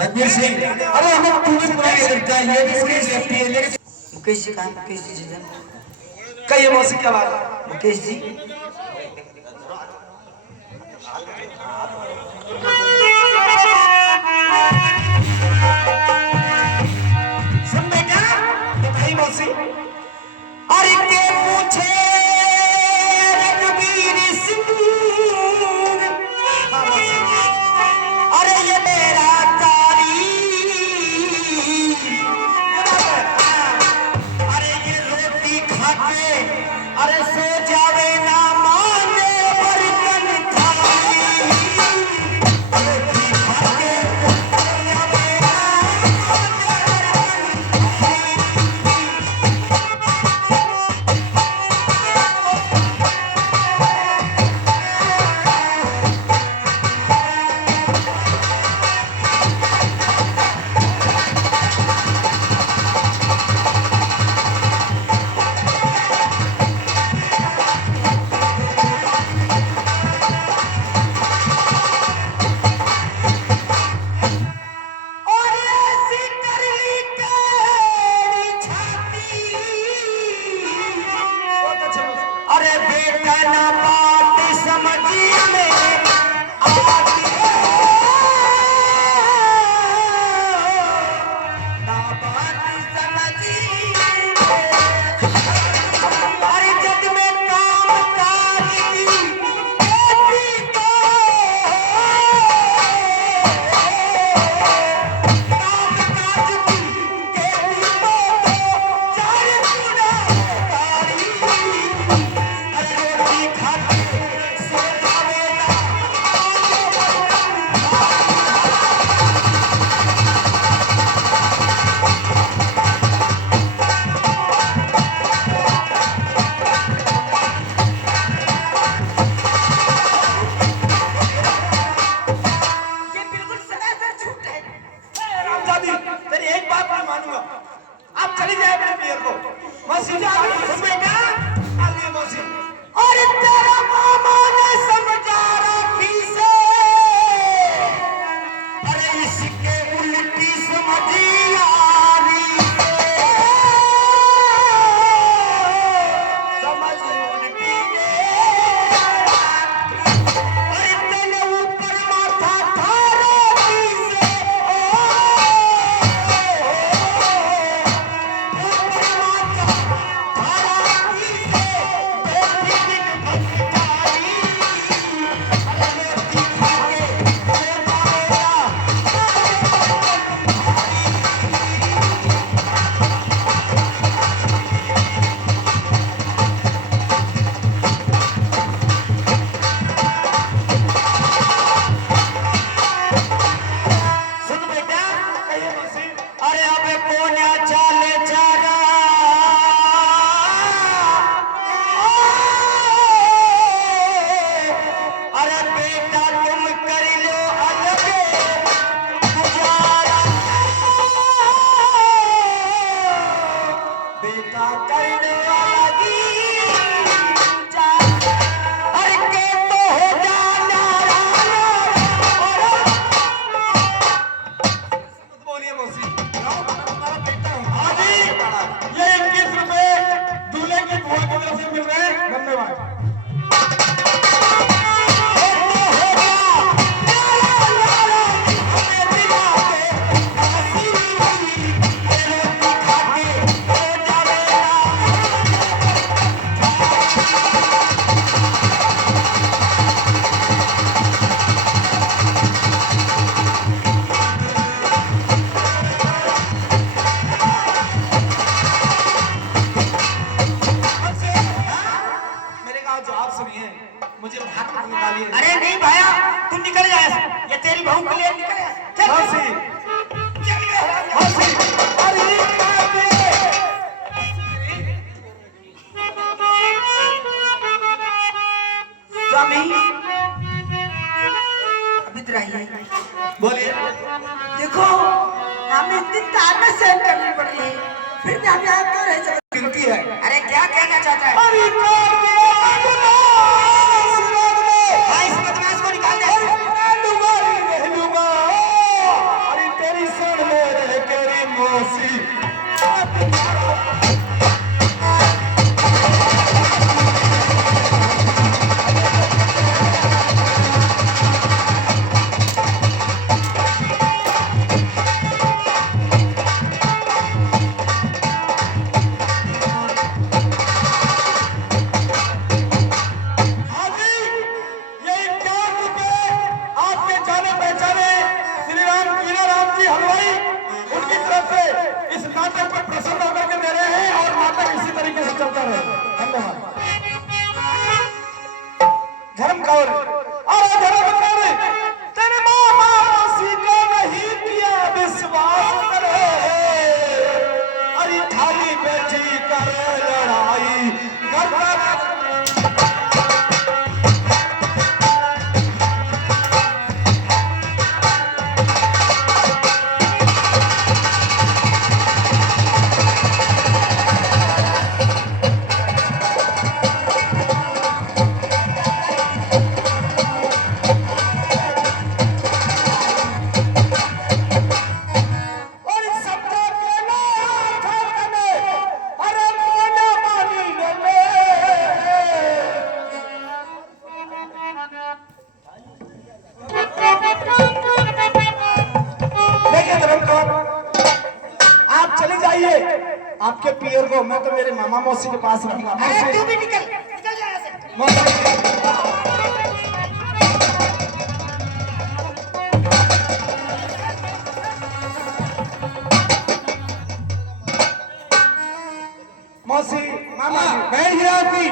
रणवीर सिंह, अरे हमें पुलिस बुलाने लगता है, ये भी पुलिस रहती है लेकिन मुकेश जी कहाँ? मुकेश जी कहिए मौसी क्या बात? मुकेश जी सुन बेटा, बताइए मौसी। अरे के पूछे रणवीर सिंह, हाँ मौसी। अरे ये मेरा तारी, अरे ये रोटी खा के अरे सो जावे ना माने बर्तन थाली, रोटी खा के सो जावे ना अरे बेटा ना बात समझी में आती है, ना बात समझी में। अरे जग में काम काज की खेती तो काम काज की खेती तो चार गुना तारी, रोटी खा के सो जावे ना ये बिल्कुल सरासर झूठ है। रामजादी, तेरी एक बात मैं मानूंगा, आप चली जाए मेरे पियर को। मौसी जी सुन बेटा, आलिए मौसी। और तेरा मामा ने समझा रखी से, अरे इसके उल्टी समझी यारी से, समझ उल्टी ने, अरे तेरे ऊपर माथा थारा की से, ऊपर माथा थारा की से, देखी दिन भटकाई, अरे रोटी खा के सो जावेगा। सुन बेटा, कहिए मौसी। अरे अबे कोन्या चाले चारा, अरे बेटा तुम कर लो अलग गुजारा, बेटा कर लो अलग गुजारा। अरे के तो हो जाना राना, बोलिए मौसी। तुम्हारा बेटा हूँ। हाँ जी, ये 21 रुपए दूल्हे की बुआ की तरफ से मिल रहे हैं, धन्यवाद। मेरे कहा जवाब सुनिए, मुझे भाग मत निकालिए। अरे नहीं भाया, तुम निकल जा, ये तेरी बहू के लिए निकल जा। चल मौसी, चलिए मौसी। अरे स्वामी इधर आइए। बोलिए। देखो हमें इतनी ताकत सहन करनी पड़ रही है, फिर भी हमें आपको रह जाए गिनती है। अरे क्या कहना चाहता है? हाँ, इस बदमाश को निकाल दे। अरे तेरी सुन मेरे तेरी मौसी। धर्म कौर और धर्म कौर तेरे मामा मौसी को नहीं किया विश्वास करे अरे थाली बैठी करे लड़ाई करता आपके पियर को मैं तो मेरे मामा मौसी के पास रहूंगा। अरे तू भी निकल निकल जा यहाँ से। मौसी मामा बैठ गया आपकी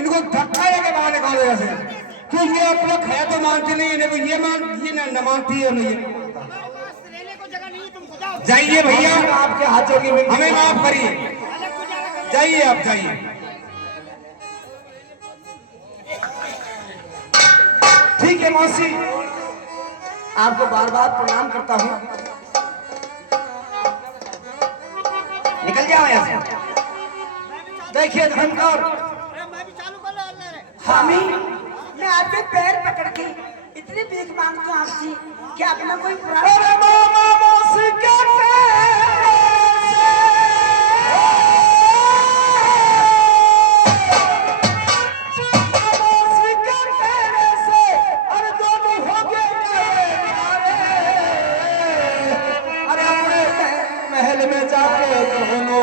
इनको धक्का लेके बाहर निकाल देगा से क्योंकि आप लोग है तो मानते नहीं है ये न मानती है नहीं जाइए भैया आपके हाथों की हमें माफ करिए जाइए आप जाइए। ठीक है मौसी आपको बार बार प्रणाम करता हूँ। निकल जाओ यहाँ से। देखिए धनकर हामी मैं आपके पैर पकड़ के इतनी भीख मांगता हूँ आपसे कि अपना कोई अरे मामा मौसी के महल में जाके दोनों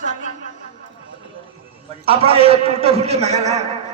स्वामी अपना ये टूटे फूटे महल है